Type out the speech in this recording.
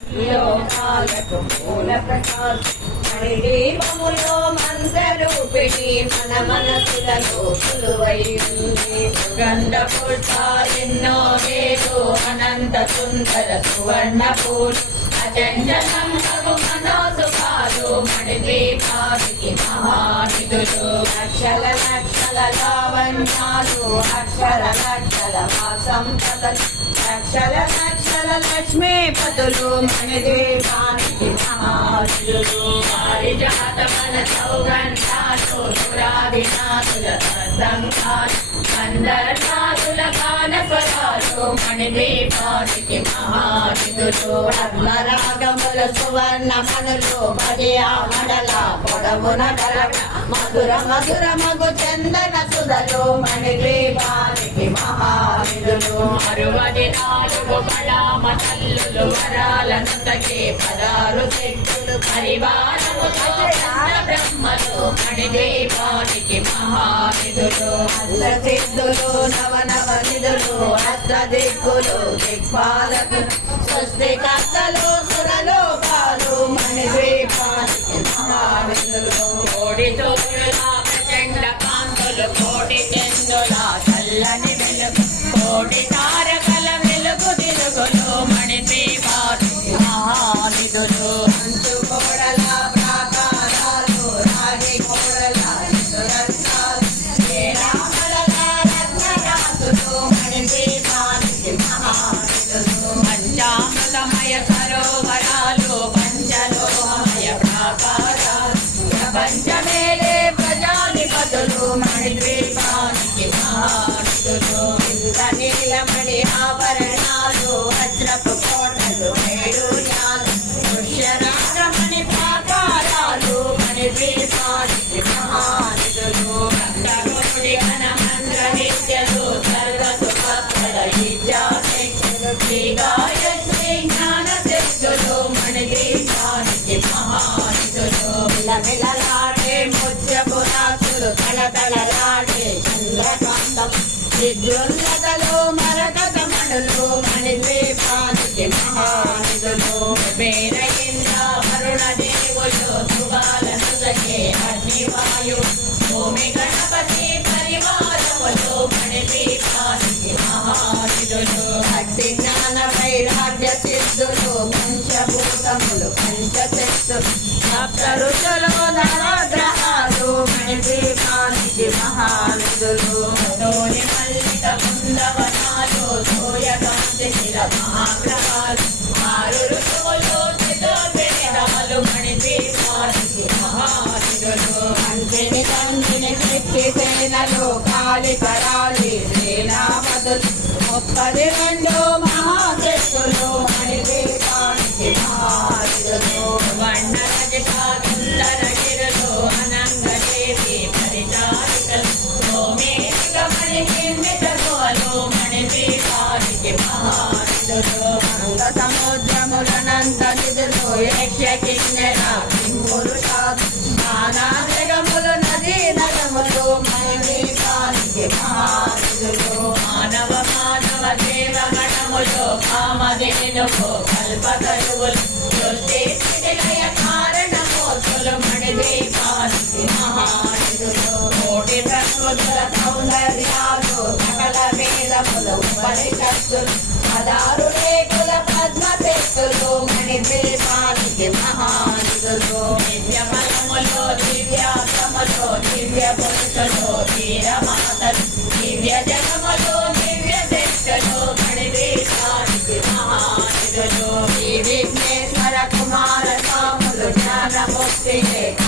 లోకాలకు మంత్రరూపిణి మన మనసులలో కొలువై ఉంది. సుగంధ పుష్ప ఎన్నో వేలు అనంత సుందర సువర్ణ పూలు అచంచలం మగు మనోసుఖాలు మణి మహానిధులు లక్షల లక్షల లావణ్యాలు అక్షర లక్షల సంపదలు లక్షల లక్షల లక్ష్మీ పదులు మణి మహానిధులు పారిజాత మన సౌగంధాలు పురాదినాథుల సంఘాలు అందర్నాథుల గాన స్వరాలు మణి మహానిధులు రత్నరాగముల సువర్ణ మనులు పదియా మండల పొడవున కలగ మధుర మధుర మగు చందన సుధలు మణి మహానిధులు అరువది నాలుగు కళామ తల్లులు నందకి పదారు శక్తులు పరివారము బ్రహ్మలు మణి మహానిధులు అష్ట సిద్ధులు నవ నవ నిధులు అష్ట దిక్కులు దిక్పాలకులు సృష్టికర్తలు సురలోకాలు తలతలలాడే చంద్రకాంతం. విద్యుల్లతలు మరకత మణులు మణి ద్వీపానికి మహానిధులు. మేరయింద వరుణ దేవులు శుభాల సగే అగ్నివాయు. భూమి గణపతి పరివారములు మణి ద్వీపానికి మహానిధులు. భక్తి జ్ఞాన వైరాగ్య సిద్ధులు పంచభూతములు పంచశక్తులు. సప్తరు అంతిని తండ్రిని శక్తి సేనలు కాలి కరాలి ముప్పది రెండు కామధేనువు కల్పతరువులు సృష్టి స్థితి లయ కారణమూర్తులు మణి దీపానికి మహానిధులు కోటి ప్రకృతుల సౌందర్యాలు సకల వేదములు ఉపనిషత్తులు పదారు రేకుల పద్మశక్తులు మణి దీపానికి మహానిధులు దివ్య బలములు దివ్యాసములు దివ్య పురుషులు వీరమాతలు Say that.